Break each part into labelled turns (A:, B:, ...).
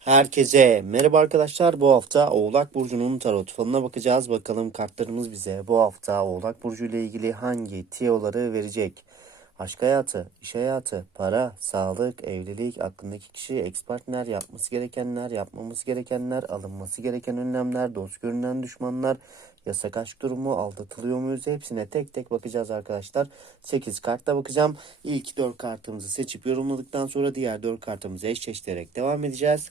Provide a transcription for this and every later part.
A: Herkese merhaba arkadaşlar. Bu hafta Oğlak Burcu'nun tarot falına bakacağız. Bakalım kartlarımız bize bu hafta Oğlak Burcu ile ilgili hangi tiyoları verecek? Aşk hayatı, iş hayatı, para, sağlık, evlilik, aklındaki kişi, ex partner, yapması gerekenler, yapmaması gerekenler, alınması gereken önlemler, dost görünen düşmanlar, yasak aşk durumu, aldatılıyor muyuz? Hepsine tek tek bakacağız arkadaşlar. 8 kartta bakacağım. İlk 4 kartımızı seçip yorumladıktan sonra diğer 4 kartımızı eşleştirerek devam edeceğiz.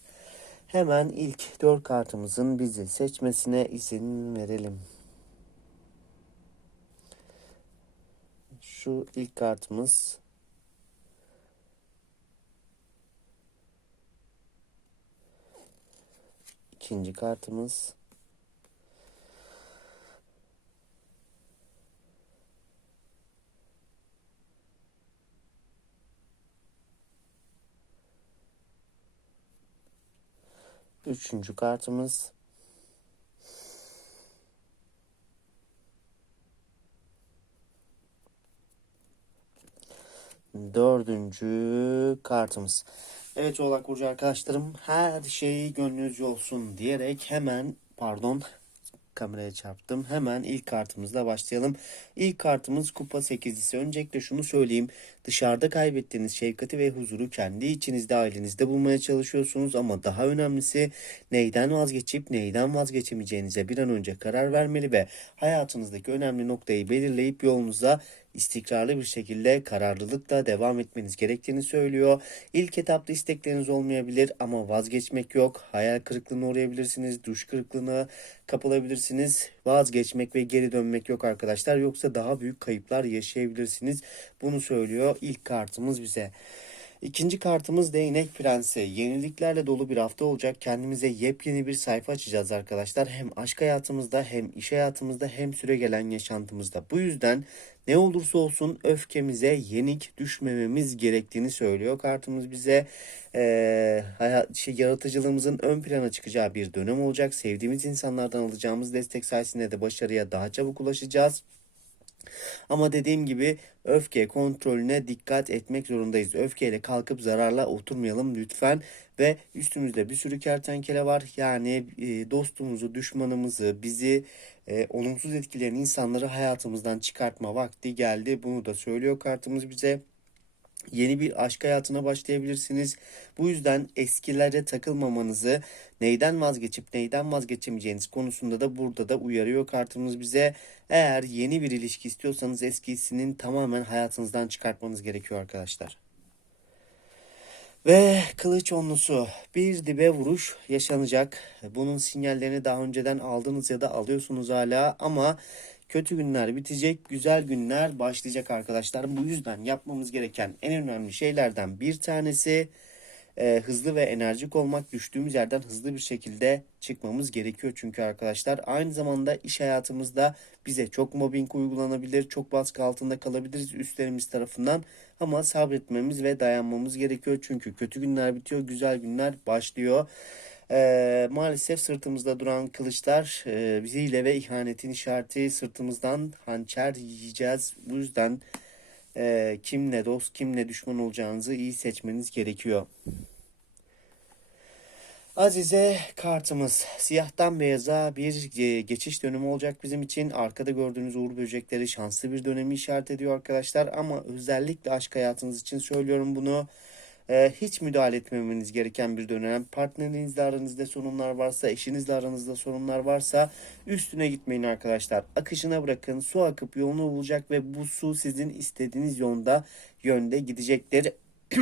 A: Hemen ilk 4 kartımızın bizi seçmesine izin verelim. Şu ilk kartımız ikinci kartımız üçüncü kartımız dördüncü kartımız. Evet Oğlak Burcu arkadaşlarım her şey gönlünüzce olsun diyerek hemen pardon kameraya çarptım. Hemen ilk kartımızla başlayalım. İlk kartımız kupa 8'lisi. Öncelikle şunu söyleyeyim. Dışarıda kaybettiğiniz şefkati ve huzuru kendi içinizde ailenizde bulmaya çalışıyorsunuz ama daha önemlisi neyden vazgeçip neyden vazgeçemeyeceğinize bir an önce karar vermeli ve hayatınızdaki önemli noktayı belirleyip yolunuza istikrarlı bir şekilde kararlılıkla devam etmeniz gerektiğini söylüyor. İlk etapta istekleriniz olmayabilir ama vazgeçmek yok. Hayal kırıklığına uğrayabilirsiniz, duş kırıklığına kapılabilirsiniz. Vazgeçmek ve geri dönmek yok arkadaşlar. Yoksa daha büyük kayıplar yaşayabilirsiniz. Bunu söylüyor ilk kartımız bize. İkinci kartımız Değnek Prensi. Yeniliklerle dolu bir hafta olacak. Kendimize yepyeni bir sayfa açacağız arkadaşlar. Hem aşk hayatımızda hem iş hayatımızda hem süre gelen yaşantımızda. Bu yüzden ne olursa olsun öfkemize yenik düşmememiz gerektiğini söylüyor. Kartımız bize eee, hayat, şey, yaratıcılığımızın ön plana çıkacağı bir dönem olacak. Sevdiğimiz insanlardan alacağımız destek sayesinde de başarıya daha çabuk ulaşacağız. Ama dediğim gibi öfke kontrolüne dikkat etmek zorundayız. Öfkeyle kalkıp zararla oturmayalım lütfen. Ve üstümüzde bir sürü kertenkele var. Yani e, dostumuzu, düşmanımızı, bizi e, olumsuz etkileyen insanları hayatımızdan çıkartma vakti geldi. Bunu da söylüyor kartımız bize. Yeni bir aşk hayatına başlayabilirsiniz. Bu yüzden eskilere takılmamanızı, neyden vazgeçip neyden vazgeçemeyeceğiniz konusunda da burada da uyarıyor kartımız bize. Eğer yeni bir ilişki istiyorsanız eskisinin tamamen hayatınızdan çıkartmanız gerekiyor arkadaşlar. Ve kılıç onlusu bir dibe vuruş yaşanacak. Bunun sinyallerini daha önceden aldınız ya da alıyorsunuz hala ama kötü günler bitecek, güzel günler başlayacak arkadaşlar. Bu yüzden yapmamız gereken en önemli şeylerden bir tanesi e, hızlı ve enerjik olmak. Düştüğümüz yerden hızlı bir şekilde çıkmamız gerekiyor çünkü arkadaşlar. Aynı zamanda iş hayatımızda bize çok mobbing uygulanabilir, çok baskı altında kalabiliriz üstlerimiz tarafından. Ama sabretmemiz ve dayanmamız gerekiyor çünkü kötü günler bitiyor, güzel günler başlıyor. Ee, maalesef sırtımızda duran kılıçlar e, bizi ve ihanetin işareti sırtımızdan hançer yiyeceğiz. Bu yüzden e, kimle dost kimle düşman olacağınızı iyi seçmeniz gerekiyor. Azize kartımız siyahtan beyaza bir e, geçiş dönemi olacak bizim için. Arkada gördüğünüz uğur böcekleri şanslı bir dönemi işaret ediyor arkadaşlar. Ama özellikle aşk hayatınız için söylüyorum bunu. Ee, hiç müdahale etmemeniz gereken bir dönem. Partnerinizle aranızda sorunlar varsa, eşinizle aranızda sorunlar varsa üstüne gitmeyin arkadaşlar. Akışına bırakın. Su akıp yolunu bulacak ve bu su sizin istediğiniz yolda yönde gidecektir.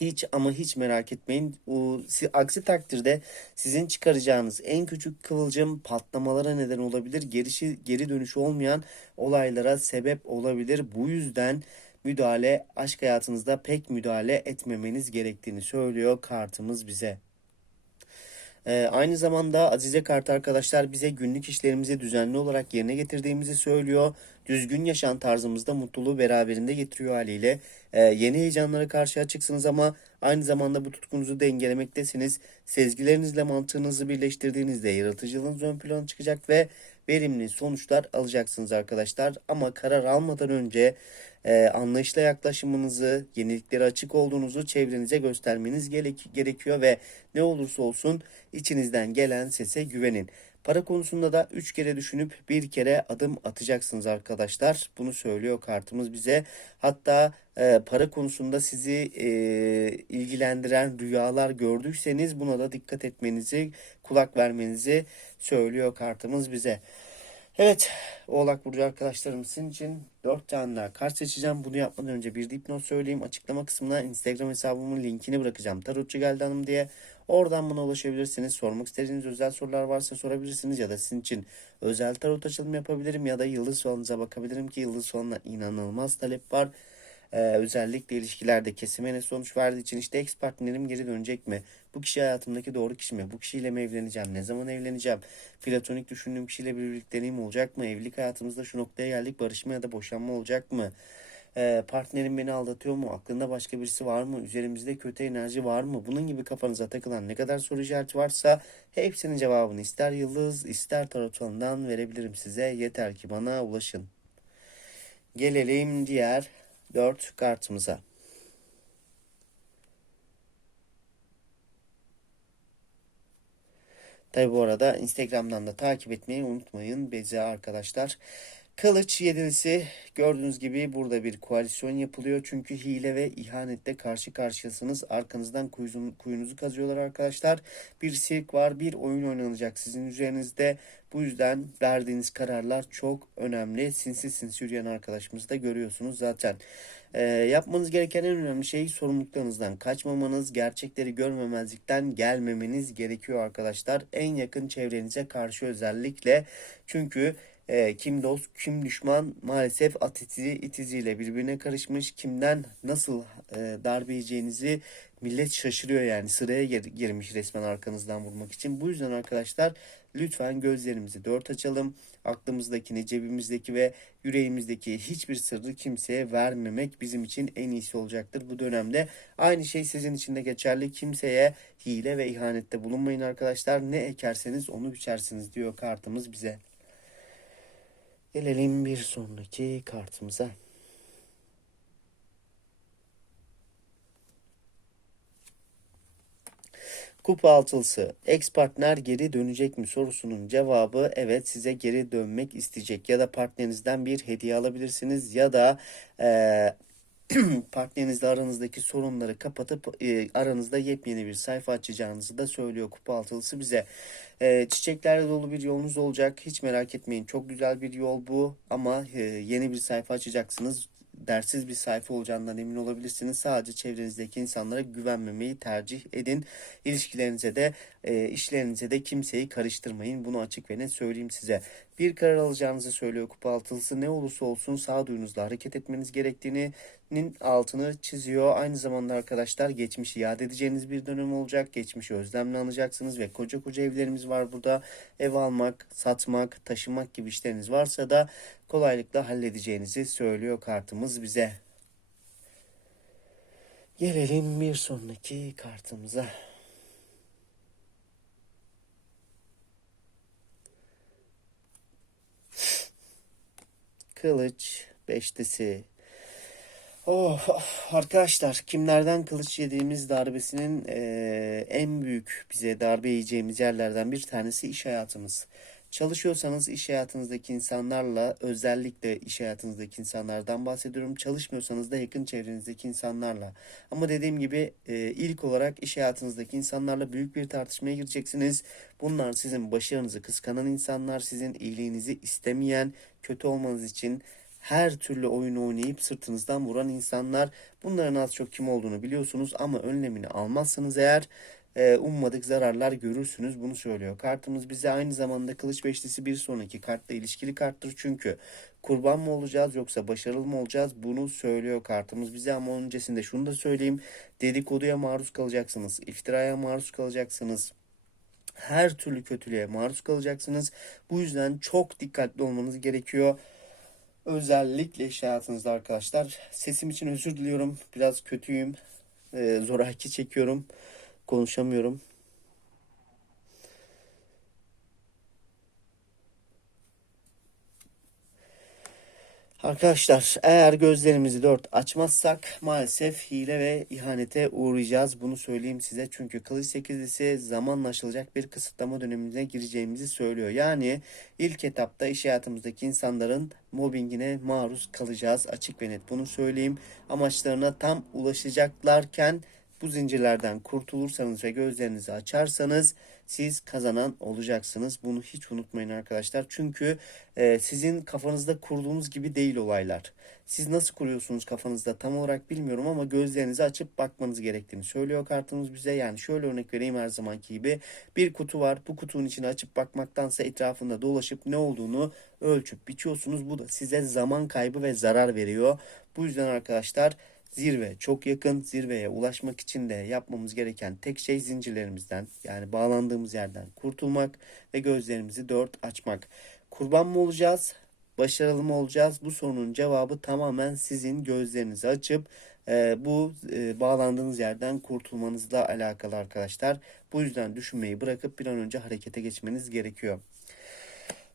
A: Hiç ama hiç merak etmeyin. O, si- aksi takdirde sizin çıkaracağınız en küçük kıvılcım patlamalara neden olabilir. Gerişi, geri dönüşü olmayan olaylara sebep olabilir. Bu yüzden müdahale, aşk hayatınızda pek müdahale etmemeniz gerektiğini söylüyor kartımız bize. Ee, aynı zamanda Azize Kart arkadaşlar bize günlük işlerimizi düzenli olarak yerine getirdiğimizi söylüyor. Düzgün yaşam tarzımızda mutluluğu beraberinde getiriyor haliyle. Ee, yeni heyecanlara karşı açıksınız ama aynı zamanda bu tutkunuzu dengelemektesiniz. Sezgilerinizle mantığınızı birleştirdiğinizde yaratıcılığınız ön plana çıkacak ve verimli sonuçlar alacaksınız arkadaşlar. Ama karar almadan önce e, anlayışla yaklaşımınızı, yeniliklere açık olduğunuzu çevrenize göstermeniz gerek- gerekiyor ve ne olursa olsun içinizden gelen sese güvenin. Para konusunda da 3 kere düşünüp bir kere adım atacaksınız arkadaşlar. Bunu söylüyor kartımız bize. Hatta e, para konusunda sizi e, ilgilendiren rüyalar gördüyseniz buna da dikkat etmenizi, kulak vermenizi söylüyor kartımız bize. Evet, Oğlak Burcu arkadaşlarım sizin için 4 tane daha kart seçeceğim. Bunu yapmadan önce bir dipnot söyleyeyim. Açıklama kısmına Instagram hesabımın linkini bırakacağım. Tarotçu geldi hanım diye. Oradan bana ulaşabilirsiniz. Sormak istediğiniz özel sorular varsa sorabilirsiniz. Ya da sizin için özel tarot açılımı yapabilirim. Ya da yıldız falanıza bakabilirim ki yıldız falına inanılmaz talep var. Ee, özellikle ilişkilerde kesime ne sonuç verdiği için işte ex partnerim geri dönecek mi? Bu kişi hayatımdaki doğru kişi mi? Bu kişiyle mi evleneceğim? Ne zaman evleneceğim? Platonik düşündüğüm kişiyle bir birlikteliğim olacak mı? Evlilik hayatımızda şu noktaya geldik. Barışma ya da boşanma olacak mı? Ee, partnerim beni aldatıyor mu? Aklında başka birisi var mı? Üzerimizde kötü enerji var mı? Bunun gibi kafanıza takılan ne kadar soru işareti varsa hepsinin cevabını ister yıldız ister tarot verebilirim size. Yeter ki bana ulaşın. Gelelim diğer dört kartımıza. Tabi bu arada Instagram'dan da takip etmeyi unutmayın Beze arkadaşlar. Kılıç yedilisi gördüğünüz gibi burada bir koalisyon yapılıyor. Çünkü hile ve ihanette karşı karşıyasınız. Arkanızdan kuyunuzu, kazıyorlar arkadaşlar. Bir sirk var, bir oyun oynanacak sizin üzerinizde. Bu yüzden verdiğiniz kararlar çok önemli. Sinsi sinsi yürüyen arkadaşımızı da görüyorsunuz zaten. Ee, yapmanız gereken en önemli şey sorumluluklarınızdan kaçmamanız, gerçekleri görmemezlikten gelmemeniz gerekiyor arkadaşlar. En yakın çevrenize karşı özellikle. Çünkü e, kim dost kim düşman maalesef at itizi itiziyle birbirine karışmış. Kimden nasıl e, darbe yiyeceğinizi millet şaşırıyor yani sıraya gir- girmiş resmen arkanızdan vurmak için. Bu yüzden arkadaşlar lütfen gözlerimizi dört açalım. Aklımızdakini, cebimizdeki ve yüreğimizdeki hiçbir sırrı kimseye vermemek bizim için en iyisi olacaktır bu dönemde. Aynı şey sizin için de geçerli. Kimseye hile ve ihanette bulunmayın arkadaşlar. Ne ekerseniz onu biçersiniz diyor kartımız bize. Gelelim bir sonraki kartımıza. Kupa altılısı. Ex partner geri dönecek mi sorusunun cevabı evet size geri dönmek isteyecek. Ya da partnerinizden bir hediye alabilirsiniz ya da eee partnerinizle aranızdaki sorunları kapatıp e, aranızda yepyeni bir sayfa açacağınızı da söylüyor kupa altılısı bize. E, çiçeklerle dolu bir yolunuz olacak. Hiç merak etmeyin. Çok güzel bir yol bu ama e, yeni bir sayfa açacaksınız. Dersiz bir sayfa olacağından emin olabilirsiniz. Sadece çevrenizdeki insanlara güvenmemeyi tercih edin. İlişkilerinize de e, işlerinize de kimseyi karıştırmayın. Bunu açık ve net söyleyeyim size. Bir karar alacağınızı söylüyor kupa altılısı. Ne olursa olsun sağduyunuzla hareket etmeniz gerektiğini nin altını çiziyor. Aynı zamanda arkadaşlar geçmişi yad edeceğiniz bir dönem olacak. Geçmişi özlemle anacaksınız ve koca koca evlerimiz var burada. Ev almak, satmak, taşımak gibi işleriniz varsa da kolaylıkla halledeceğinizi söylüyor kartımız bize. Gelelim bir sonraki kartımıza. Kılıç beşlisi. Oh, oh, arkadaşlar kimlerden kılıç yediğimiz darbesinin eee, en büyük bize darbe yiyeceğimiz yerlerden bir tanesi iş hayatımız. Çalışıyorsanız iş hayatınızdaki insanlarla özellikle iş hayatınızdaki insanlardan bahsediyorum. Çalışmıyorsanız da yakın çevrenizdeki insanlarla. Ama dediğim gibi e, ilk olarak iş hayatınızdaki insanlarla büyük bir tartışmaya gireceksiniz. Bunlar sizin başarınızı kıskanan insanlar, sizin iyiliğinizi istemeyen, kötü olmanız için her türlü oyunu oynayıp sırtınızdan vuran insanlar. Bunların az çok kim olduğunu biliyorsunuz ama önlemini almazsanız eğer e, ummadık zararlar görürsünüz. Bunu söylüyor. Kartımız bize aynı zamanda kılıç beşlisi bir sonraki kartla ilişkili karttır. Çünkü kurban mı olacağız yoksa başarılı mı olacağız? Bunu söylüyor kartımız bize ama onun öncesinde şunu da söyleyeyim. Dedikoduya maruz kalacaksınız. iftiraya maruz kalacaksınız her türlü kötülüğe maruz kalacaksınız. Bu yüzden çok dikkatli olmanız gerekiyor. Özellikle iş hayatınızda arkadaşlar. Sesim için özür diliyorum. Biraz kötüyüm. Ee, zoraki çekiyorum. Konuşamıyorum. Arkadaşlar eğer gözlerimizi dört açmazsak maalesef hile ve ihanete uğrayacağız. Bunu söyleyeyim size çünkü kılıç sekizlisi zamanla aşılacak bir kısıtlama dönemine gireceğimizi söylüyor. Yani ilk etapta iş hayatımızdaki insanların mobbingine maruz kalacağız. Açık ve net bunu söyleyeyim. Amaçlarına tam ulaşacaklarken bu zincirlerden kurtulursanız ve gözlerinizi açarsanız siz kazanan olacaksınız. Bunu hiç unutmayın arkadaşlar. Çünkü e, sizin kafanızda kurduğunuz gibi değil olaylar. Siz nasıl kuruyorsunuz kafanızda tam olarak bilmiyorum ama gözlerinizi açıp bakmanız gerektiğini söylüyor kartımız bize. Yani şöyle örnek vereyim her zamanki gibi. Bir kutu var. Bu kutunun içine açıp bakmaktansa etrafında dolaşıp ne olduğunu ölçüp biçiyorsunuz. Bu da size zaman kaybı ve zarar veriyor. Bu yüzden arkadaşlar Zirve çok yakın. Zirveye ulaşmak için de yapmamız gereken tek şey zincirlerimizden yani bağlandığımız yerden kurtulmak ve gözlerimizi dört açmak. Kurban mı olacağız? Başarılı mı olacağız? Bu sorunun cevabı tamamen sizin gözlerinizi açıp e, bu e, bağlandığınız yerden kurtulmanızla alakalı arkadaşlar. Bu yüzden düşünmeyi bırakıp bir an önce harekete geçmeniz gerekiyor.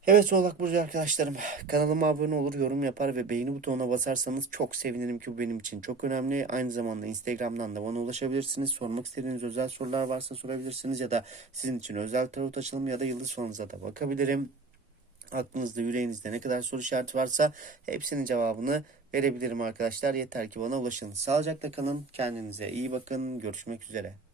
A: Evet Oğlak Burcu arkadaşlarım kanalıma abone olur, yorum yapar ve beğeni butonuna basarsanız çok sevinirim ki bu benim için çok önemli. Aynı zamanda Instagram'dan da bana ulaşabilirsiniz. Sormak istediğiniz özel sorular varsa sorabilirsiniz ya da sizin için özel tarot açılımı ya da yıldız falanıza da bakabilirim. Aklınızda, yüreğinizde ne kadar soru işareti varsa hepsinin cevabını verebilirim arkadaşlar. Yeter ki bana ulaşın. Sağlıcakla kalın, kendinize iyi bakın. Görüşmek üzere.